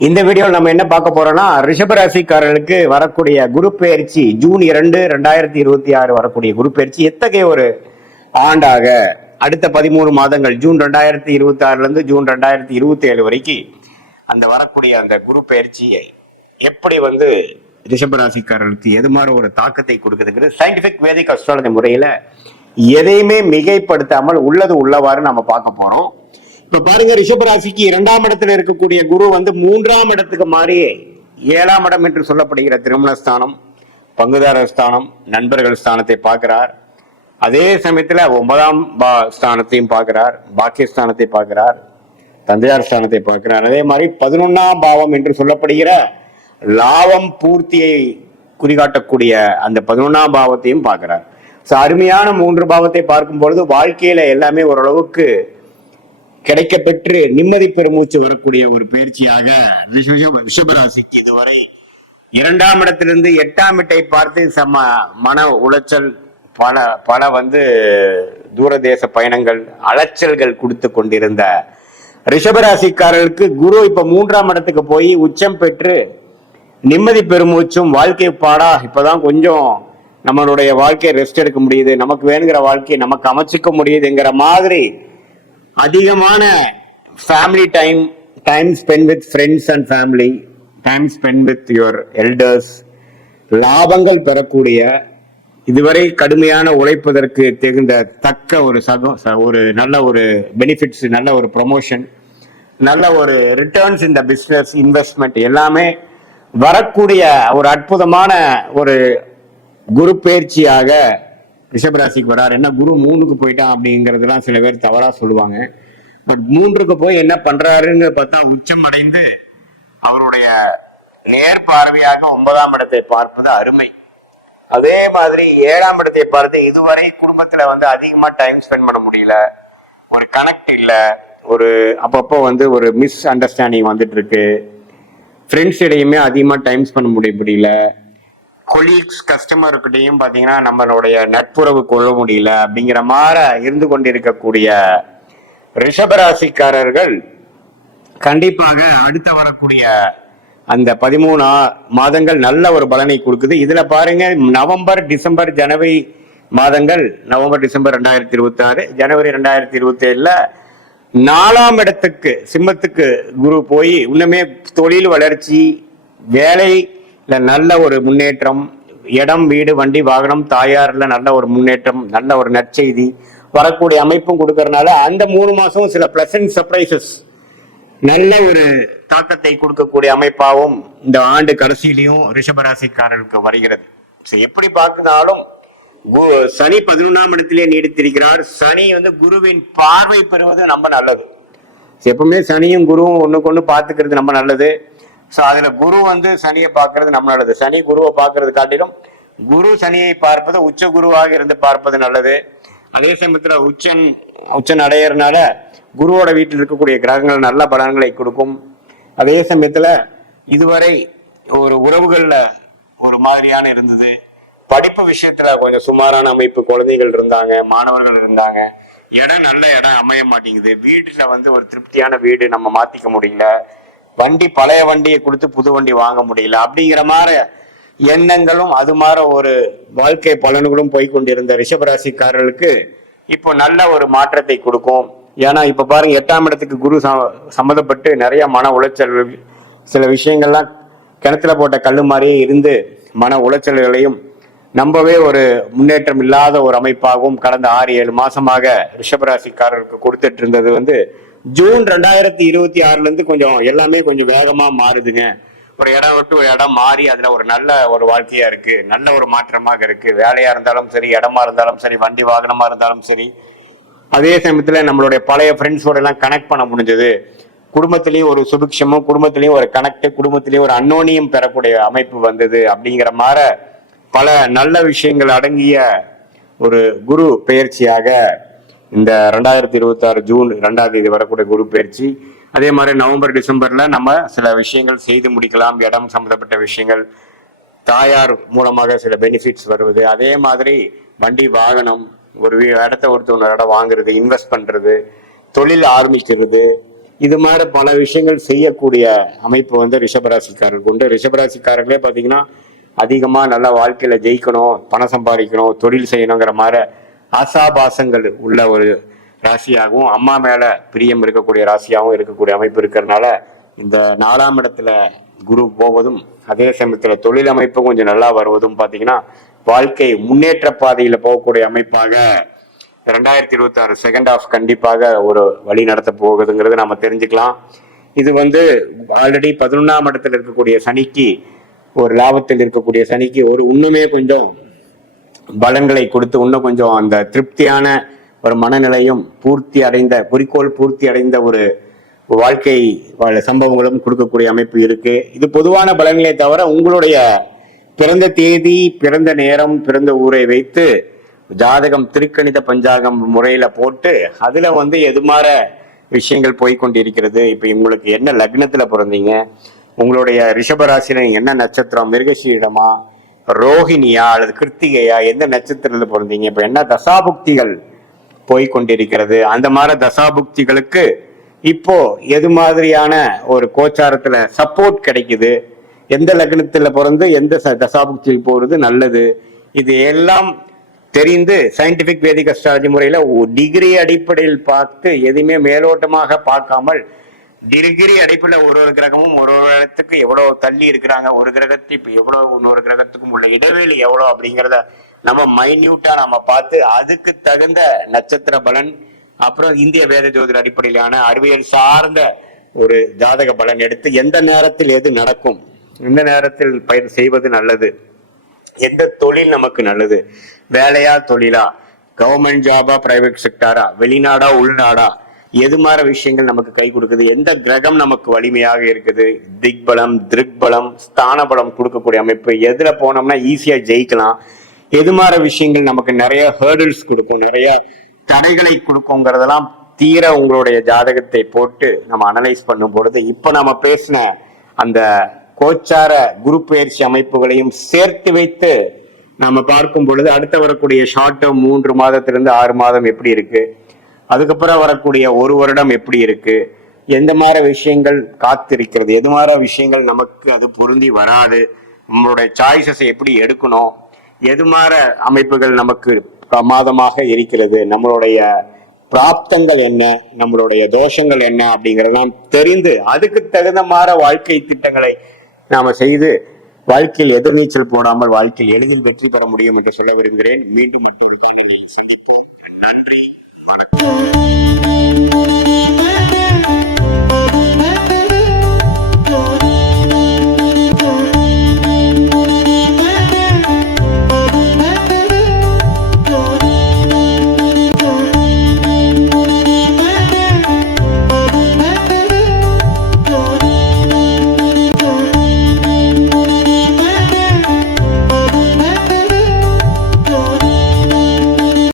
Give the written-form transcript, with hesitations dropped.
இந்த வீடியோவில் நம்ம என்ன பார்க்க போறோம்னா ரிஷபராசிக்காரர்களுக்கு வரக்கூடிய குரு பெயர்ச்சி ஜூன் 2, 2026 வரக்கூடிய குரு பெயர்ச்சி எத்தகைய ஒரு ஆண்டாக அடுத்த 13 மாதங்கள் ஜூன் 2026 இருந்து ஜூன் 2027 வரைக்கும் அந்த வரக்கூடிய அந்த குரு பெயர்ச்சியை எப்படி ரிஷபராசிக்காரர்களுக்கு எது மாதிரி ஒரு தாக்கத்தை கொடுக்குதுங்கிறது சயின்டிபிக் வேதிக் அஸ்ட்ராலஜி முறையில எதையுமே மிகைப்படுத்தாமல் உள்ளது உள்ளவாறு நம்ம பார்க்க போறோம். இப்ப பாருங்க, ரிஷபராசிக்கு 2ஆம் இடத்துல இருக்கக்கூடிய குரு 3ஆம் இடத்துக்கு மாறி 7ஆம் இடம் என்று சொல்லப்படுகிற திருமணஸ்தானம், பங்குதாரர் ஸ்தானம், நண்பர்கள் ஸ்தானத்தை பார்க்கிறார். அதே சமயத்துல 9ஆம் ஸ்தானத்தையும் பார்க்கிறார், பாக்கியஸ்தானத்தை பார்க்கிறார், தந்தையார் ஸ்தானத்தை பார்க்கிறார். அதே மாதிரி 11ஆம் பாவம் என்று சொல்லப்படுகிற லாபம் பூர்த்தியை குறிகாட்டக்கூடிய அந்த 11ஆம் பாவத்தையும் பார்க்கிறார். அருமையான 3 பாவத்தை பார்க்கும் பொழுது வாழ்க்கையில எல்லாமே ஓரளவுக்கு கிடைக்க பெற்று நிம்மதி பெருமூச்சு வரக்கூடிய ஒரு பயிற்சியாக ரிஷபராசிக்கு இதுவரை 2ஆம் இடத்திலிருந்து 8ஆம் இடத்தை பார்த்து மன உளைச்சல், பல தூரதேச பயணங்கள், அலைச்சல்கள் கொடுத்து கொண்டிருந்த ரிஷபராசிக்காரர்களுக்கு குரு இப்ப 3ஆம் இடத்துக்கு போய் உச்சம் பெற்று நிம்மதி பெருமூச்சும் வாழ்க்கை பாடா இப்பதான் கொஞ்சம் நம்மளுடைய வாழ்க்கையை ரெஸ்ட் எடுக்க முடியுது, நமக்கு வேணுங்கிற வாழ்க்கையை நமக்கு அமைச்சிக்க முடியுதுங்கிற மாதிரி அதிகமான family time spend with friends and family, time spend with your elders, லாபங்கள் பெறக்கூடிய, இதுவரை கடுமையான உழைப்பதற்கு தக்க ஒரு நல்ல ஒரு பெனிஃபிட்ஸ், நல்ல ஒரு ப்ரொமோஷன், நல்ல ஒரு ரிட்டர்ன்ஸ் இந்த பிஸ்னஸ் இன்வெஸ்ட்மெண்ட் எல்லாமே வரக்கூடிய ஒரு அற்புதமான ஒரு குரு பயிற்சியாக ரிஷபராசிக்கு வரார். என்ன குரு 3க்கு போயிட்டான் அப்படிங்கிறதுலாம் சில பேர் தவறா சொல்லுவாங்க. பட் 3க்கு போய் என்ன பண்றாருன்னு பார்த்தா உச்சம் அடைந்து அவருடைய நேர் பார்வையாக 9ஆம் இடத்தை பார்ப்பது அருமை. அதே மாதிரி 7ஆம் இடத்தை பார்த்து இதுவரை குடும்பத்துல அதிகமா டைம் ஸ்பெண்ட் பண்ண முடியல, ஒரு கனெக்ட் இல்ல, ஒரு அப்பப்போ ஒரு மிஸ் அண்டர்ஸ்டாண்டிங் வந்துட்டு இருக்கு, ஃப்ரெண்ட்ஸ் இடையுமே அதிகமா டைம் ஸ்பெண்ட் முடியல, கொலீக்ஸ் கஸ்டமர்கிட்டையும் பாத்தீங்கன்னா நம்மளுடைய நட்புறவு கொள்ள முடியல அப்படிங்கிற மாதிரி இருந்து கொண்டிருக்கக்கூடிய ரிஷபராசிக்காரர்கள் கண்டிப்பாக அடுத்த வரக்கூடிய அந்த 13 மாதங்கள் நல்ல ஒரு பலனை கொடுக்குது. இதுல பாருங்க, நவம்பர், டிசம்பர், ஜனவரி மாதங்கள், நவம்பர், டிசம்பர் 2026, ஜனவரி 2027 4ஆம் இடத்துக்கு சிம்மத்துக்கு குரு போய் இன்னுமே தொழில் வளர்ச்சி, வேலை நல்ல ஒரு முன்னேற்றம், இடம், வீடு, வண்டி, வாகனம், தாயார்ல நல்ல ஒரு முன்னேற்றம், நல்ல ஒரு நற்செய்தி வரக்கூடிய அமைப்பும் கொடுக்கறதுனால அந்த 3 மாசம் சில பிளசன்ட் சர்ப்ரைசஸ், நல்ல ஒரு தாக்கத்தை கொடுக்கக்கூடிய அமைப்பாகவும் இந்த ஆண்டு கடைசியிலையும் ரிஷபராசிக்காரர்களுக்கு வருகிறது. எப்படி பார்க்கனாலும் சனி 11ஆம் இடத்திலே நீடித்திருக்கிறார். சனி குருவின் பார்வை பெறுவது ரொம்ப நல்லது. எப்பவுமே சனியும் குருவும் ஒண்ணுக்கு ஒண்ணு பார்த்துக்கிறது ரொம்ப நல்லது. அதுல குரு சனியை பார்க்கறது நம்ம நல்லது. சனி குருவை பார்க்கறது காட்டிலும் குரு சனியை பார்ப்பது உச்ச குருவாக இருந்து பார்ப்பது நல்லது. அதே சமயத்துல உச்சன் அடையறதுனால குருவோட வீட்டில் இருக்கக்கூடிய கிரகங்கள் நல்ல பலன்களை கொடுக்கும். அதே சமயத்துல இதுவரை ஒரு உறவுகள்ல ஒரு மாதிரியான இருந்தது, படிப்பு விஷயத்துல கொஞ்சம் சுமாரான அமைப்பு, குழந்தைகள் இருந்தாங்க, மாணவர்கள் இருந்தாங்க, நல்ல இடம் அமைய மாட்டேங்குது, வீட்டுல ஒரு திருப்தியான வீடு நம்ம மாத்திக்க முடியல, வண்டி பழைய வண்டியை கொடுத்து புது வண்டி வாங்க முடியல அப்படிங்கிற மாதிரி எண்ணங்களும் அது மாதிரி ஒரு வாழ்க்கை பலன்களும் போய்கொண்டிருந்த ரிஷபராசிக்காரர்களுக்கு இப்போ நல்ல ஒரு மாற்றத்தை கொடுக்கும். ஏன்னா இப்ப பாருங்க, 8ஆம் இடத்துக்கு குரு சம்மந்தப்பட்டு நிறைய மன உளைச்சல்கள், சில விஷயங்கள்லாம் கிணத்துல போட்ட கல்லு மாதிரியே இருந்து மன உளைச்சல்களையும் நம்பவே ஒரு முன்னேற்றம் இல்லாத ஒரு அமைப்பாகவும் கடந்த 6-7 மாசமாக ரிஷபராசிக்காரருக்கு கொடுத்துட்டு இருந்தது ஜூன் 2026 இருந்து கொஞ்சம் எல்லாமே கொஞ்சம் வேகமா மாறுதுங்க. ஒரு இடம் விட்டு ஒரு இடம் மாறி அதுல ஒரு நல்ல ஒரு வாழ்க்கையா இருக்கு, நல்ல ஒரு மாற்றமாக இருக்கு. வேலையா இருந்தாலும் சரி, இடமா இருந்தாலும் சரி, வண்டி வாகனமா இருந்தாலும் சரி. அதே சமயத்துல நம்மளுடைய பழைய ஃப்ரெண்ட்ஸோட எல்லாம் கனெக்ட் பண்ண முடிஞ்சது. குடும்பத்திலயும் ஒரு சுபிக்ஷமும், குடும்பத்திலயும் ஒரு கனெக்ட், குடும்பத்திலயும் ஒரு அன்னோனியம் பெறக்கூடிய அமைப்பு வந்தது. அப்படிங்கிற மாதிரி பல நல்ல விஷயங்கள் அடங்கிய ஒரு குரு பெயர்ச்சியாக இந்த 2026 ஜூன் 2ஆம் தேதி வரக்கூடிய குரு பயிற்சி. அதே மாதிரி நவம்பர், டிசம்பர்ல நம்ம சில விஷயங்கள் செய்து முடிக்கலாம். இடம் சம்பந்தப்பட்ட விஷயங்கள், தாயார் மூலமாக சில பெனிஃபிட்ஸ் வருவது, அதே மாதிரி வண்டி வாகனம், ஒரு இடத்த ஒருத்தர் இடம் வாங்குறது, இன்வெஸ்ட் பண்றது, தொழில் ஆரம்பிக்கிறது, இது மாதிரி பல விஷயங்கள் செய்யக்கூடிய அமைப்பு வந்து ரிஷபராசிக்காரருக்கு உண்டு. ரிஷபராசிக்காரர்களே பார்த்தீங்கன்னா அதிகமா நல்லா வாழ்க்கையில ஜெயிக்கணும், பணம் சம்பாதிக்கணும், தொழில் செய்யணுங்கிற மாதிரி ஆசாபாசங்கள் உள்ள ஒரு ராசியாகவும் அம்மா மேல பிரியம் இருக்கக்கூடிய ராசியாகவும் இருக்கக்கூடிய அமைப்பு இருக்கிறதுனால இந்த 4ஆம் இடத்துல குரு போவதும் அதே சமயத்துல தொழில் அமைப்பு கொஞ்சம் நல்லா வருவதும் பாத்தீங்கன்னா வாழ்க்கை முன்னேற்ற பாதையில போகக்கூடிய அமைப்பாக 2026 செகண்ட் ஹாஃப் கண்டிப்பாக ஒரு வழி நடத்த போகுதுங்கிறது நம்ம தெரிஞ்சுக்கலாம். இது வந்து ஆல்ரெடி 11ஆம் இடத்துல இருக்கக்கூடிய சனிக்கு, ஒரு லாபத்தில் இருக்கக்கூடிய சனிக்கு ஒரு இன்னுமே கொஞ்சம் பலன்களை கொடுத்து இன்னும் கொஞ்சம் அந்த திருப்தியான ஒரு மனநிலையும் பூர்த்தி அடைந்த குறிக்கோள் பூர்த்தி அடைந்த ஒரு வாழ்க்கை சம்பவங்களும் கொடுக்கக்கூடிய அமைப்பு இருக்கு. இது பொதுவான பலன்களை தவிர உங்களுடைய பிறந்த தேதி, பிறந்த நேரம், பிறந்த ஊரை வைத்து ஜாதகம் திருக்கணித பஞ்சாங்கம் முறையில போட்டு அதுல வந்து எதுமாற விஷயங்கள் போய்கொண்டிருக்கிறது. இப்ப உங்களுக்கு என்ன லக்னத்துல பிறந்தீங்க, உங்களுடைய ரிஷபராசியில என்ன நட்சத்திரம், மிருகசீரிடமா, ரோஹிணியா அல்லது கிருத்திகையா, எந்த நட்சத்திரத்துல பிறந்தீங்க, இப்ப என்ன தசாபுக்திகள் போய்கொண்டிருக்கிறது, அந்த மாதிரி தசாபுக்திகளுக்கு இப்போ எது மாதிரியான ஒரு கோச்சாரத்துல சப்போர்ட் கிடைக்குது, எந்த லக்னத்துல பிறந்து எந்த தசாபுக்தியில் போறது நல்லது, இது எல்லாம் தெரிந்து சயின்டிபிக் வேதிக் அஸ்ட்ராலஜி முறையில டிகிரி அடிப்படையில் பார்த்து எதுவுமே மேலோட்டமாக பார்க்காமல் டிகிரி அடிப்படையில் ஒரு கிரகமும் ஒரு இடத்துக்கு எவ்வளவு தள்ளி இருக்கிறாங்க, ஒரு கிரகத்துக்கு எவ்வளவு இன்னொரு கிரகத்துக்கும் உள்ள இடைவெளி எவ்வளவு அப்படிங்கிறத நம்ம மைன்யூட்டா நம்ம பார்த்து அதுக்கு தகுந்த நட்சத்திர பலன், அப்புறம் இந்திய வேத ஜோதிட அடிப்படையிலான அறிவியல் சார்ந்த ஒரு ஜாதக பலன் எடுத்து எந்த நேரத்தில் எது நடக்கும், எந்த நேரத்தில் பயிர் செய்வது நல்லது, எந்த தொழில் நமக்கு நல்லது, வேலையா தொழிலா, கவர்மெண்ட் ஜாபா பிரைவேட் செக்டாரா, வெளிநாடா உள்நாடா, எது மாதிரி விஷயங்கள் நமக்கு கை கொடுக்குது, எந்த கிரகம் நமக்கு வலிமையாக இருக்குது, திக்பலம் திருக்பலம் ஸ்தான பலம் கொடுக்கக்கூடிய அமைப்பு, எதுல போனோம்னா ஈஸியா ஜெயிக்கலாம், எது மாதிரி விஷயங்கள் நமக்கு நிறைய ஹேர்டில்ஸ் கொடுக்கும், நிறைய தடைகளை கொடுக்குங்கிறதெல்லாம் தீர உங்களுடைய ஜாதகத்தை போட்டு நம்ம அனலைஸ் பண்ணும் பொழுது இப்ப நம்ம பேசின அந்த கோச்சார குரு பயிற்சி அமைப்புகளையும் சேர்த்து வைத்து நம்ம பார்க்கும் பொழுது அடுத்த வரக்கூடிய ஷார்ட் டேர்ம் 3 மாதத்திலிருந்து 6 மாதம் எப்படி இருக்கு, அதுக்கப்புறம் வரக்கூடிய 1 வருடம் எப்படி இருக்கு, எந்த மாதிரி விஷயங்கள் காத்திருக்கிறது, எது மாதிரி விஷயங்கள் நமக்கு அது பொருந்தி வராது, நம்மளுடைய சாய்ஸஸை எப்படி எடுக்கணும், எது மாதிரி அமைப்புகள் நமக்கு பிரமாதமாக இருக்கிறது, நம்மளுடைய பிராப்தங்கள் என்ன, நம்மளுடைய தோஷங்கள் என்ன அப்படிங்கறதெல்லாம் தெரிந்து அதுக்கு தகுந்த மாதிரி வாழ்க்கை திட்டங்களை நாம செய்து வாழ்க்கையில் எதிர்நீச்சல் போடாமல் வாழ்க்கையில் எளிதில் வெற்றி பெற முடியும் என்று சொல்ல விரும்புகிறேன். மீண்டும் மற்றொரு காணொலியில் சந்திப்போம். நன்றி, வணக்கம்.